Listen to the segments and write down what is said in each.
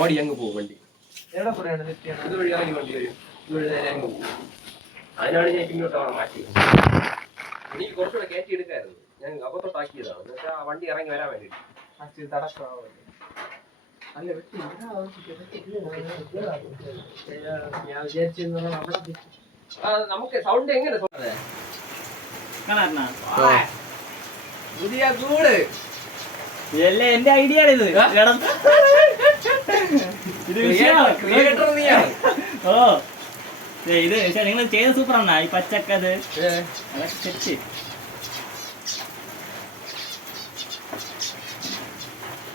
ഓടി അങ്ങ് പോകും വണ്ടി. ഇതുവഴി ഇറങ്ങി വണ്ടി വരും. ഇതുവഴി നേരെ അങ്ങ് പോകും. അതിനാണ് ഞാൻ ഇങ്ങോട്ട് മാറ്റി. എനിക്ക് കുറച്ചുകൂടെ കയറ്റി എടുക്കായിരുന്നു. ഞാൻ അബദ്ധത്താക്കിയതാണ്. എന്നുവെച്ചാൽ ആ വണ്ടി ഇറങ്ങി വരാൻ വേണ്ടിയിട്ട്. നമുക്ക് സൗണ്ട് എങ്ങനെ പുതിയ കൂട് ഇതല്ലേ എന്റെ ഐഡിയ ആണ് ഇത്. ഓ ഇത് നിങ്ങൾ ചെയ്ത സൂപ്പർ ആണ ഈ പച്ചക്കത് അതൊക്കെ സെറ്റ്.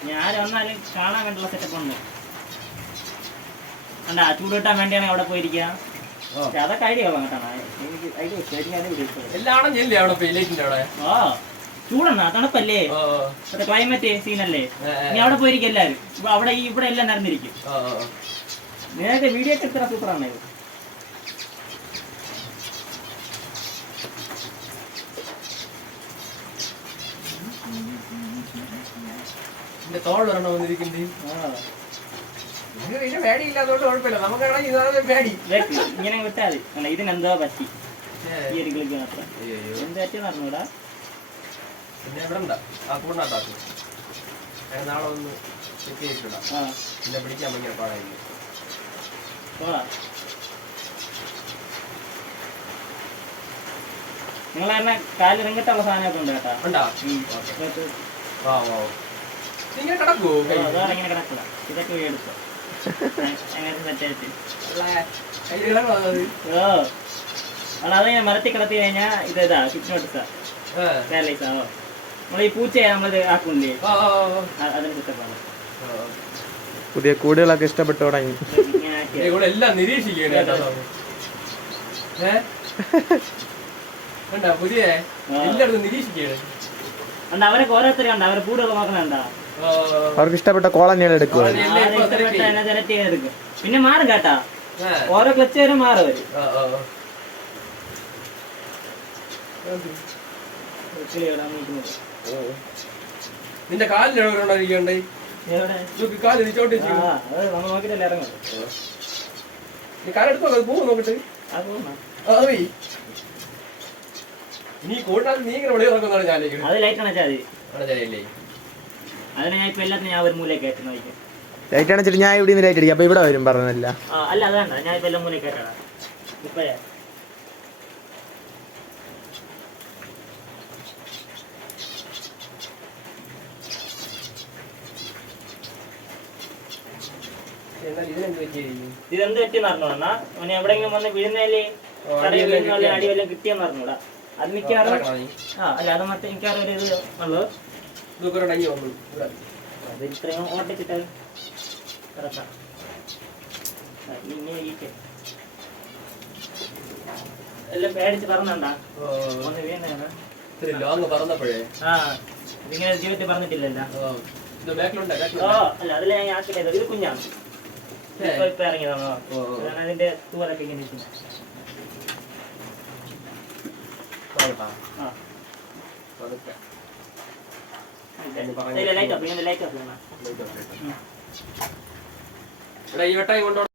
ഞാൻ വന്നാലും കാണാൻ വേണ്ടിയുള്ള സെറ്റപ്പ് ഉണ്ട്. അല്ല ചൂട് കിട്ടാൻ വേണ്ടിയാണ് അവിടെ പോയിരിക്കുക. അതൊക്കെ ഐഡിയ കേട്ടാണ് എനിക്ക് ഐഡിയ. ആ ചൂടെണ്ണ തണുപ്പല്ലേ, ക്ലൈമറ്റ് സീനല്ലേ. നീ അവിടെ പോയിരിക്കും എല്ലാരും. അവിടെ ഇവിടെ എല്ലാം നടന്നിരിക്കും. നേരത്തെ വീഡിയോ ഒക്കെ എത്ര സൂപ്പറാണ് ഇത്. ഇങ്ങനെ വിട്ടാൽ മതി. ഇതിനെന്തോ പറ്റി ഈ ഒരു കളിക്ക് മാത്രം എന്ത് പറ്റിയെന്ന് അറിഞ്ഞൂടാ. പിന്നെ ഇവിടെ ഉണ്ടാ ആ കൂടിനകത്താക്കും. നാളെ ഒന്ന് ചെക്ക് ചെയ്തിട്ടുണ്ടാ. പിന്നെ പിടിക്കാൻ ഭയങ്കര പാടായിരിക്കും. നിങ്ങൾ തന്നെ കാലിൽ ഇറങ്ങിട്ടുള്ള സാധനമൊക്കെ ഉണ്ട് കേട്ടാ. ഇങ്ങനെ കിടക്കുവോ? ഇങ്ങനെ കിടക്കൂടാ. ഇതൊക്കെ എടുത്തോ അതങ്ങനെ മരത്തി കിടത്തി കഴിഞ്ഞാ ഇതാ ഹിപ്നോട്ടിസാ പാരലൈസാവോ. നമ്മളീ പൂച്ചയെ നമ്മളത് ആക്കുന്നില്ലേ അതിന് കുറ്റപ്പാണ്. പുതിയ കൂടുകളൊക്കെ ഇഷ്ടപ്പെട്ടു തുടങ്ങി. എല്ലാം നിരീക്ഷിക്കണ പുതിയ എല്ലായിടത്തും നിരീക്ഷിക്കണേ. അവരൊക്കെ ഓരോരുത്തരും കണ്ട അവരെ കൂടുകൾ നോക്കണുണ്ടാ. അവർക്ക് ഇഷ്ടപ്പെട്ട കോളനികൾ എടുക്കുക. സെലക്ട് ചെയ്തെടുക്കും. പിന്നെ മാറും കേട്ടാ, ഓരോ ക്ലച്ച് വരെ മാറും അവര്. നിന്റെ കാലിലിരിക്കണ്ടേ? നമ്മൾ നോക്കിട്ടല്ലേ ഇറങ്ങും. കാലെടുത്തോ പോകും നോക്കട്ടെ. നീ കൂട്ടാൻ നീ ഇങ്ങനെ വെളിയിറങ്ങുന്നതാണ് ഞാൻ. അത് ലൈറ്റ് അണച്ചാൽ മതി. അതിനെ ഞാൻ ഇപ്പൊ എല്ലാത്തിനും ഞാൻ ഒരു മൂലയൊക്കെ കയറ്റണം. ലൈറ്റ് അണച്ചിട്ട് ഞാൻ ഇവിടെ നിന്ന് ലൈറ്റ് അടിക്കും. അപ്പൊ ഇവിടെ വരും പറഞ്ഞല്ല. അല്ല അതാണ്ട ഞാൻ ഇപ്പൊ എല്ലാം മൂലയൊക്കെ കയറ്റണം. ഇപ്പഴേ ഇതെന്ത് പറ്റിയെന്ന് അറിഞ്ഞോടാ. അവന് എവിടെയെങ്കിലും വന്ന് വീഴുന്നേല് അടി വല്ലതും കിട്ടിയെന്ന് അറിഞ്ഞൂടാ. അത് മിക്കവാറും അല്ല അത് മറ്റേ മിക്കവാറും ഒരു ഇത് ഉള്ളു. അത് ഇത്രയും ഓട്ടിച്ചിട്ട് കിടക്കാം. ഇങ്ങനെ എല്ലാം പേടിച്ച് പറഞ്ഞണ്ടാ ഒന്ന് വീണാണ്. ഇതിങ്ങനെ ജീവിതത്തിൽ പറഞ്ഞിട്ടില്ലല്ലോ. അല്ല അതിൽ ഞാൻ ആക്കിയത് ഇത് കുഞ്ഞാണ്. ഇപ്പൊ ഇറങ്ങിയതാണോ അതിന്റെ തൂവലൊക്കെ ഇങ്ങനെ ലൈറ്റ് ഓഫ് ലൈറ്റ് ഓഫ്.